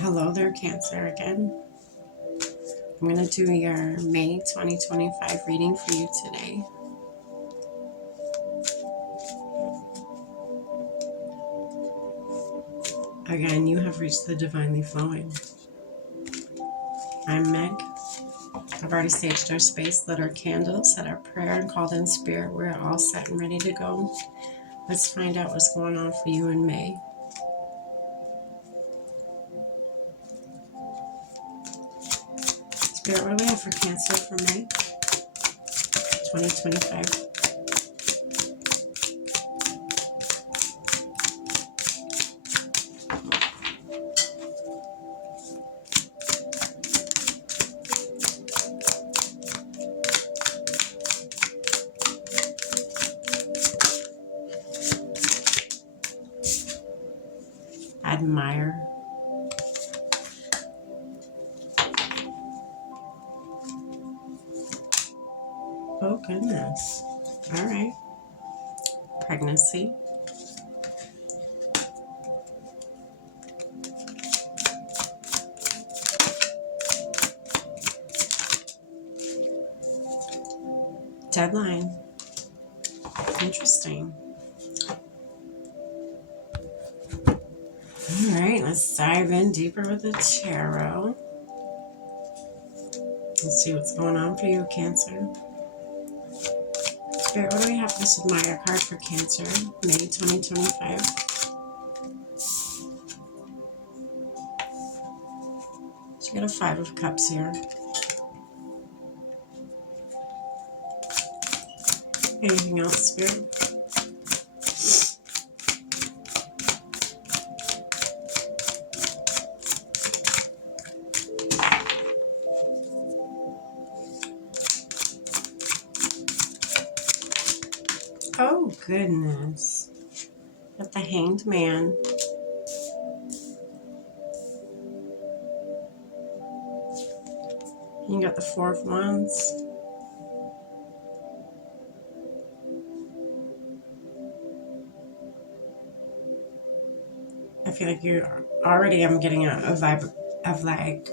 Hello there, Cancer again. I'm going to do your May 2025 reading for you today. Again, you have reached the Divinely Flowing. I'm Meg. I've already staged our space, lit our candles, said our prayer, and called in spirit. We're all set and ready to go. Let's find out what's going on for you in May. Spirit, what do we have for Cancer for May 2025? Admire. Oh, goodness. All right. Pregnancy. Deadline. Interesting. All right, let's dive in deeper with the tarot. Let's see what's going on for you, Cancer. Spirit, what do we have for this Admire card for Cancer, May 2025? So we got a 5 of Cups here. Anything else, Spirit? Oh, goodness. Got the Hanged Man. You got the 4 of Wands. I feel like you already, I'm getting a vibe of like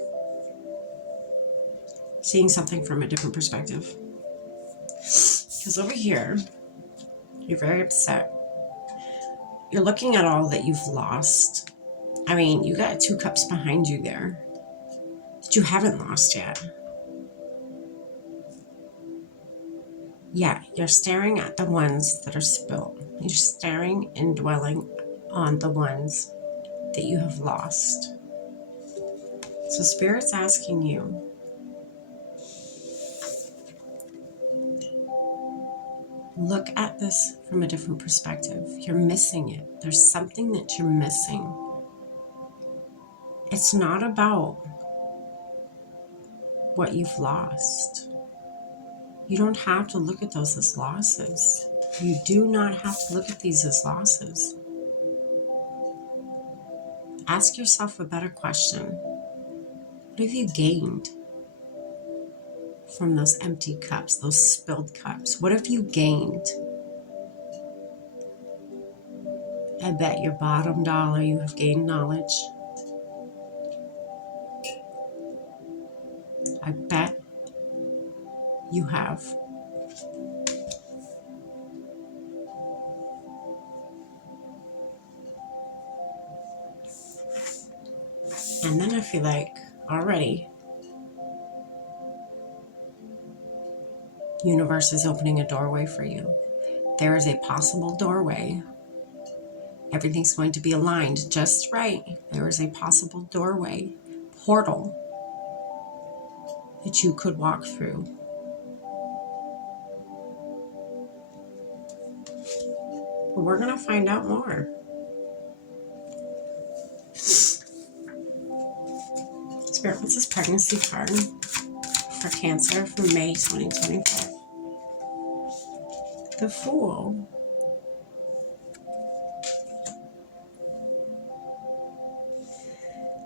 seeing something from a different perspective. Because over here, you're very upset. You're looking at all that you've lost. I mean, you got 2 cups behind you there that you haven't lost yet. Yeah, you're staring at the ones that are spilled. You're staring and dwelling on the ones that you have lost. So Spirit's asking you, look at this from a different perspective. You're missing it. There's something that you're missing. It's not about what you've lost. You don't have to look at those as losses. You do not have to look at these as losses. Ask yourself a better question. What have you gained from those empty cups, those spilled cups? What have you gained? I bet your bottom dollar you have gained knowledge. I bet you have. And then I feel like already universe is opening a doorway for you. There is a possible doorway. Everything's going to be aligned just right. There is a possible doorway, portal that you could walk through. But we're going to find out more. Spirit, what's this pregnancy card for Cancer for May 2025? The Fool.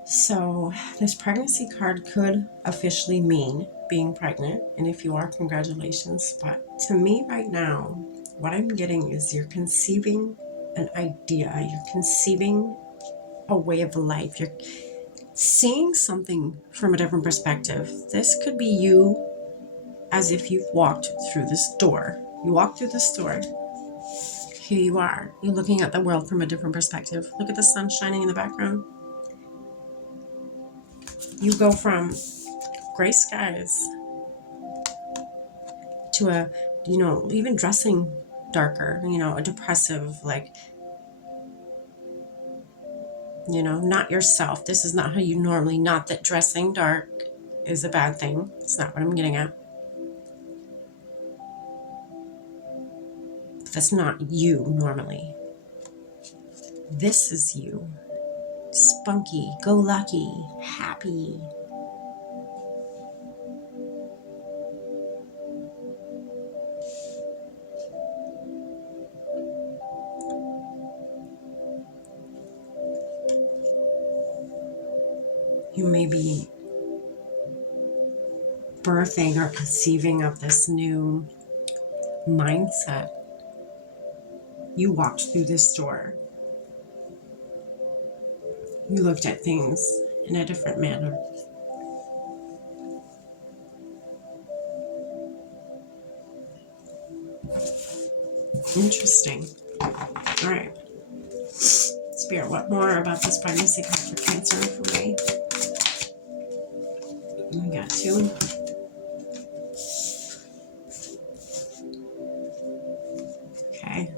So this pregnancy card could officially mean being pregnant. And if you are, congratulations. But to me right now, what I'm getting is you're conceiving an idea. You're conceiving a way of life. You're seeing something from a different perspective. This could be you as if you've walked through this door. You walk through this door. Here you are. You're looking at the world from a different perspective. Look at the sun shining in the background. You go from gray skies to a, even dressing darker, a depressive, like, not yourself. This is not how you normally, not that dressing dark is a bad thing. It's not what I'm getting at. That's not you normally. This is you. Spunky, go lucky, happy. You may be birthing or conceiving of this new mindset. You walked through this door. You looked at things in a different manner. Interesting. All right. Spirit, what more about this pregnancy card for Cancer for me? We got 2. Okay.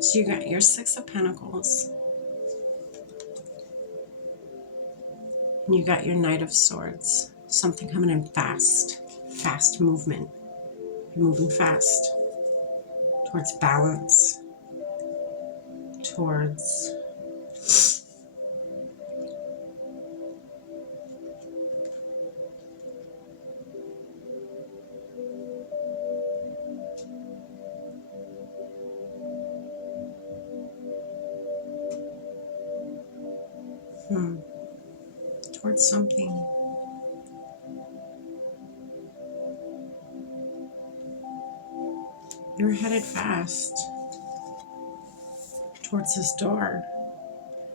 So you got your 6 of Pentacles. And you got your Knight of Swords. Something coming in fast. Fast movement. You're moving fast. Towards balance. Towards towards something. You're headed fast towards this door.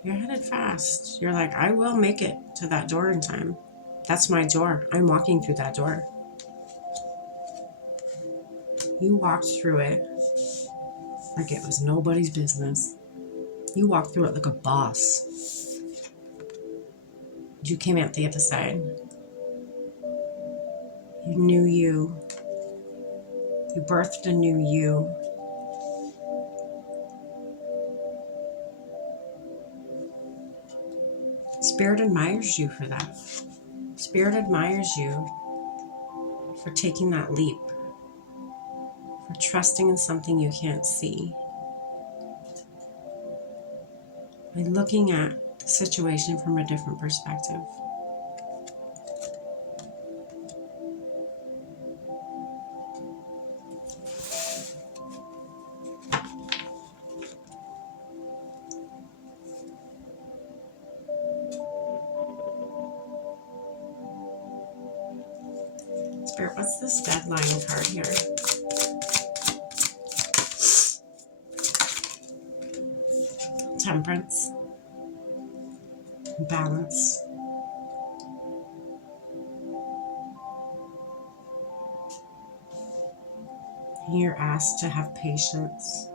You're headed fast. You're like, I will make it to that door in time. That's my door. I'm walking through that door. You walked through it like it was nobody's business. You walked through it like a boss. You came out the other side. You knew you. You birthed a new you. Spirit admires you for that. Spirit admires you for taking that leap, for trusting in something you can't see, by looking at the situation from a different perspective. Spirit, what's this deadline card here? Temperance. Balance. You're asked to have patience.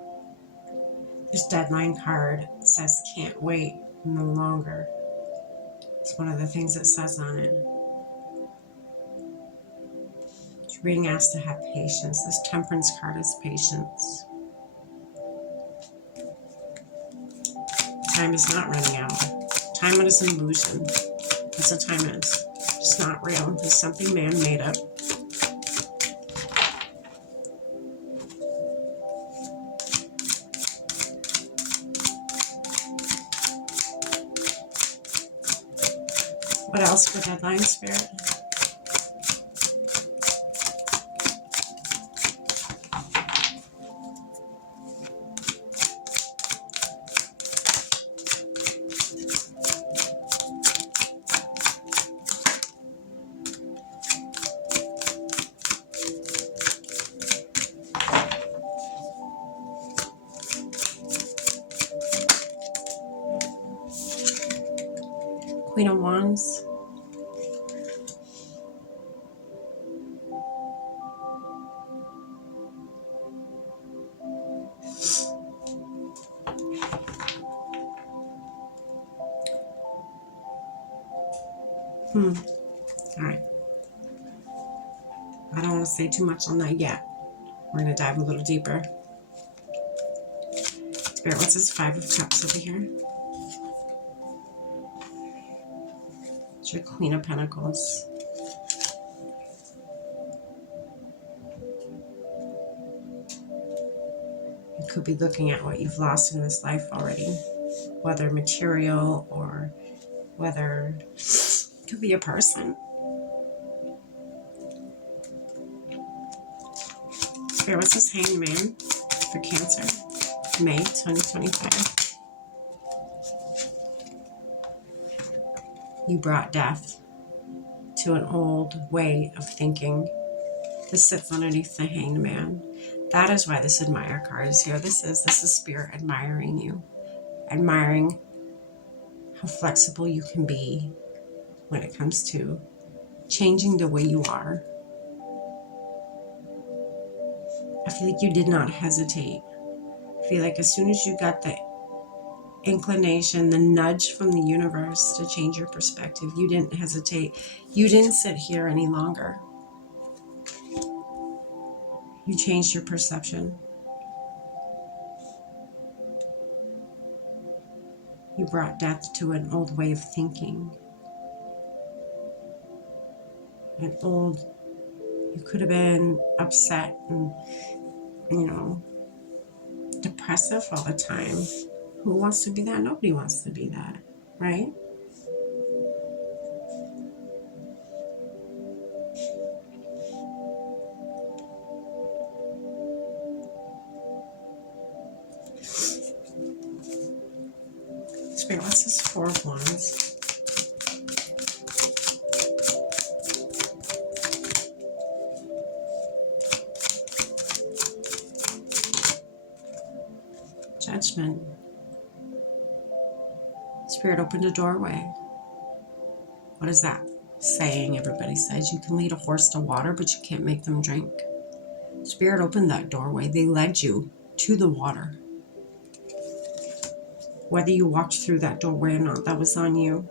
This deadline card says can't wait no longer. It's one of the things it says on it. You're being asked to have patience. This temperance card is patience. Time is not running out. Time is an illusion. That's what time is. It's not real. It's something man made up. What else for deadline, Spirit? Queen of Wands. All right. I don't want to say too much on that yet. We're going to dive a little deeper. Spirit, what's this Five of Cups over here? It's your Queen of Pentacles. You could be looking at what you've lost in this life already, whether material or whether it could be a person. Spirit, what's this Hanged Man for Cancer? May 2025. You brought death to an old way of thinking. This sits underneath the Hanged Man. That is why this Admire card is here. This is Spirit admiring you. Admiring how flexible you can be when it comes to changing the way you are. I feel like you did not hesitate. I feel like as soon as you got the inclination, the nudge from the universe to change your perspective, you didn't hesitate. You didn't sit here any longer. You changed your perception. You brought death to an old way of thinking. You could have been upset and, depressive all the time. Who wants to be that? Nobody wants to be that, right? Spirit, what's this Four of Wands? Judgment. Spirit opened a doorway. What is that saying? Everybody says you can lead a horse to water, but you can't make them drink. Spirit opened that doorway. They led you to the water. Whether you walked through that doorway or not, that was on you.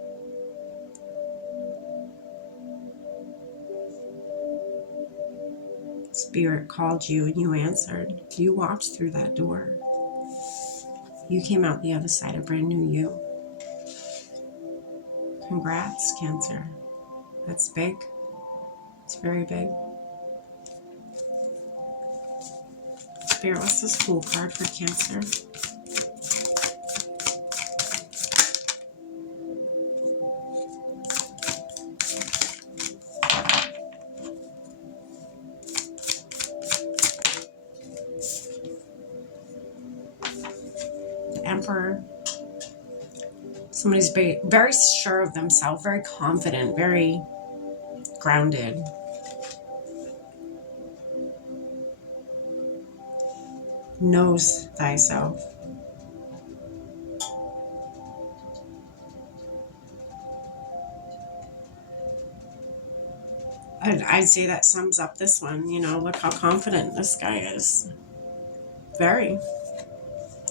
Spirit called you and you answered. You walked through that door. You came out the other side a brand new you. Congrats, Cancer. That's big. It's very big. Spirit, what's this Fool card for Cancer? The Emperor. Somebody's very sure of themselves, very confident, very grounded. Knows thyself. I'd say that sums up this one. Look how confident this guy is. Very.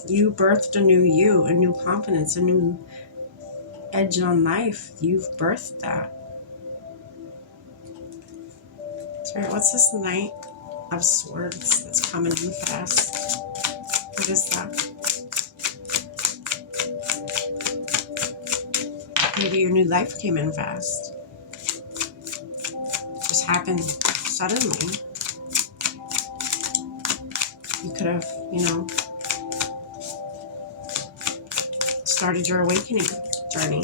You birthed a new you, a new confidence, a new edge on life. You've birthed that. Spirit, what's this Knight of Swords that's coming in fast? What is that? Maybe your new life came in fast. Just happened suddenly. You could have, started your awakening journey.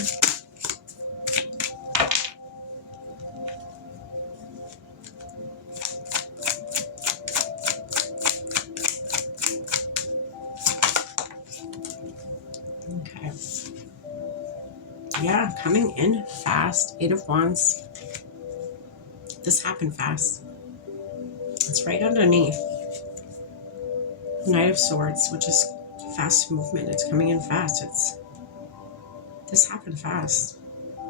Okay. Yeah, coming in fast. Eight of Wands. This happened fast. It's right underneath Knight of Swords, which is fast movement. It's coming in fast. This happened fast.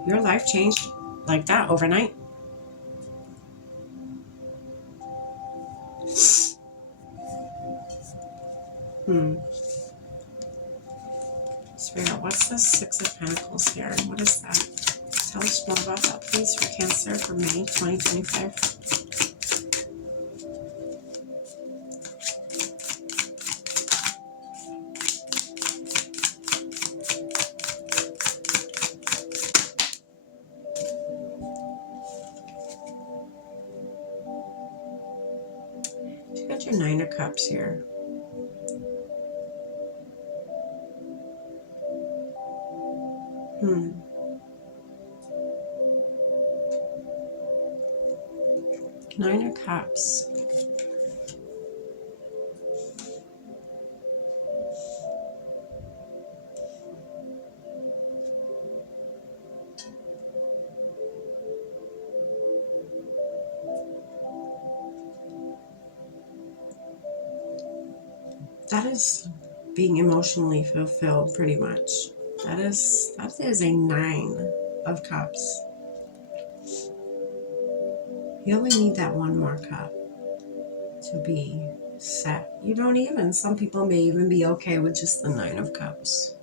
Your life changed like that overnight. Spirit, what's the Six of Pentacles here? What is that? Tell us more about that, please, for Cancer for May 2025. You got your Nine of Cups here. Nine of Cups. That is being emotionally fulfilled, pretty much. That is a Nine of Cups. You only need that one more cup to be set. You don't even, some people may even be okay with just the Nine of Cups.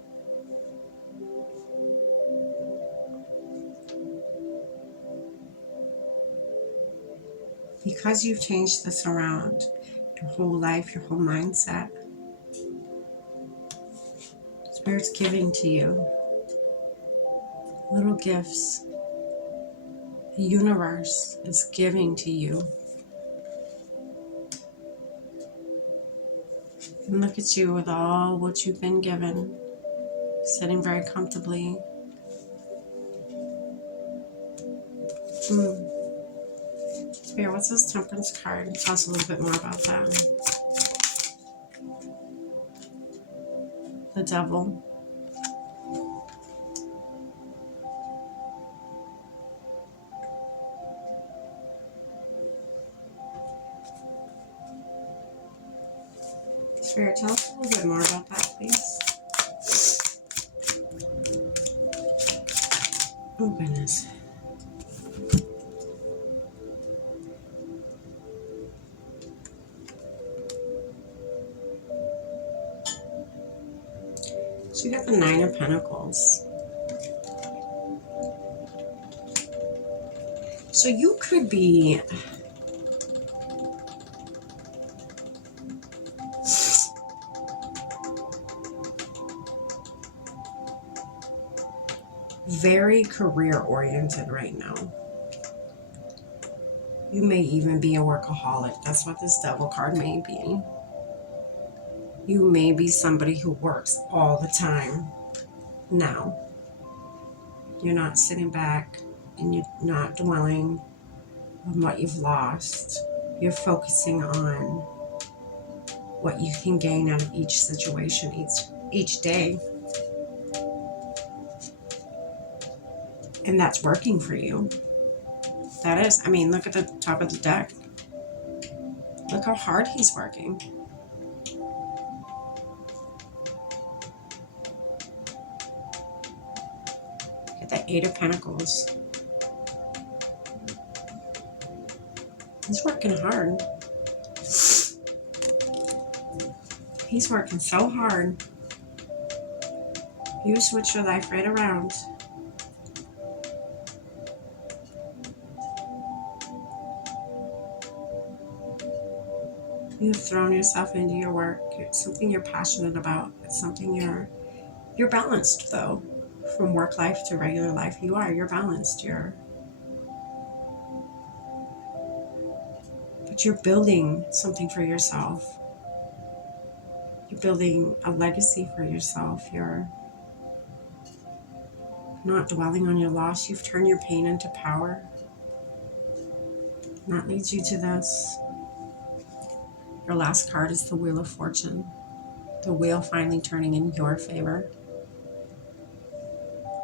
Because you've changed this around, your whole life, your whole mindset, Spirit's giving to you little gifts. The universe is giving to you. And look at you with all what you've been given, sitting very comfortably. Spirit, what's this Temperance card? Tell us a little bit more about that. The Devil. Spirit, tell us a little bit more about that, please. Oh, goodness. So you got the Nine of Pentacles. So you could be very career oriented right now. You may even be a workaholic. That's what this Devil card may be. You may be somebody who works all the time now. You're not sitting back and you're not dwelling on what you've lost. You're focusing on what you can gain out of each situation, each day. And that's working for you. That is. I mean, look at the top of the deck. Look how hard he's working. Look at the Eight of Pentacles. He's working hard. He's working so hard. You switch your life right around. You've thrown yourself into your work. It's something you're passionate about. It's something you're balanced, though. From work life to regular life, you're balanced. But you're building something for yourself. You're building a legacy for yourself. You're not dwelling on your loss. You've turned your pain into power. And that leads you to this. Your last card is the Wheel of Fortune. The wheel finally turning in your favor.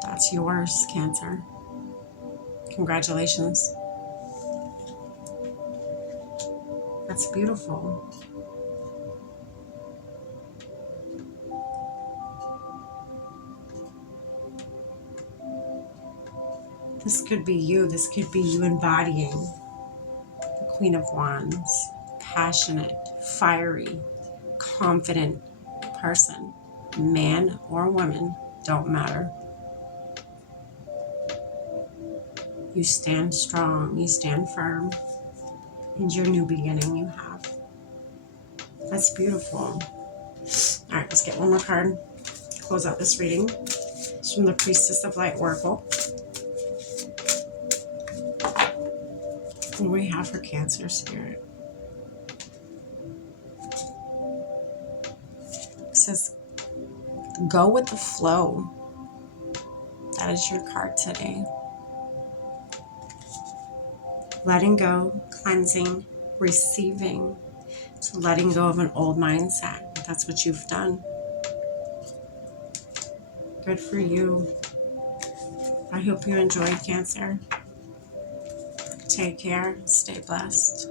That's yours, Cancer. Congratulations. That's beautiful. This could be you. This could be you embodying the Queen of Wands. Passionate, fiery, confident person. Man or woman, don't matter. You stand strong. You stand firm. And your new beginning you have. That's beautiful. All right, let's get one more card. Close out this reading. It's from the Priestess of Light Oracle. What do we have for Cancer Spirit? It says, go with the flow. That is your card today. Letting go, cleansing, receiving. So letting go of an old mindset. That's what you've done. Good for you. I hope you enjoyed, Cancer. Take care. Stay blessed.